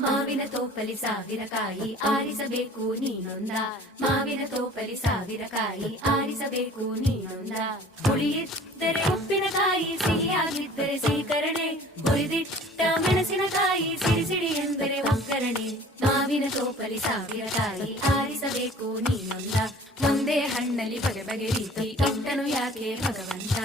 ಮಾವಿನ ತೋಪಲಿ ಸಾವಿರ ಕಾಯಿ ಆರಿಸಬೇಕು ನೀನೊಂದ, ಮಾವಿನ ತೋಪಲಿ ಸಾವಿರ ಕಾಯಿ ಆರಿಸಬೇಕು ನೀನೊಂದ. ಹುಳಿಯಿದ್ದರೆ ಉಪ್ಪಿನಕಾಯಿ, ಸಿಹಿಯಾಗಿದ್ದರೆ ಸೀಕರಣೆ, ಹುರಿದಿಟ್ಟ ಮೆಣಸಿನಕಾಯಿ, ಸಿಡಿ ಸಿಡಿ ಎಂದರೆ ಒಗ್ಗರಣೆ. ಮಾವಿನ ತೋಪಲಿ ಸಾವಿರ ಕಾಯಿ ಆರಿಸಬೇಕು ನೀನೊಂದ, ಒಂದೇ ಹಣ್ಣಲ್ಲಿ ಬಗೆ ಬಗೆ ರೀತಿ ಇಟ್ಟನು ಯಾಕೆ ಭಗವಂತ.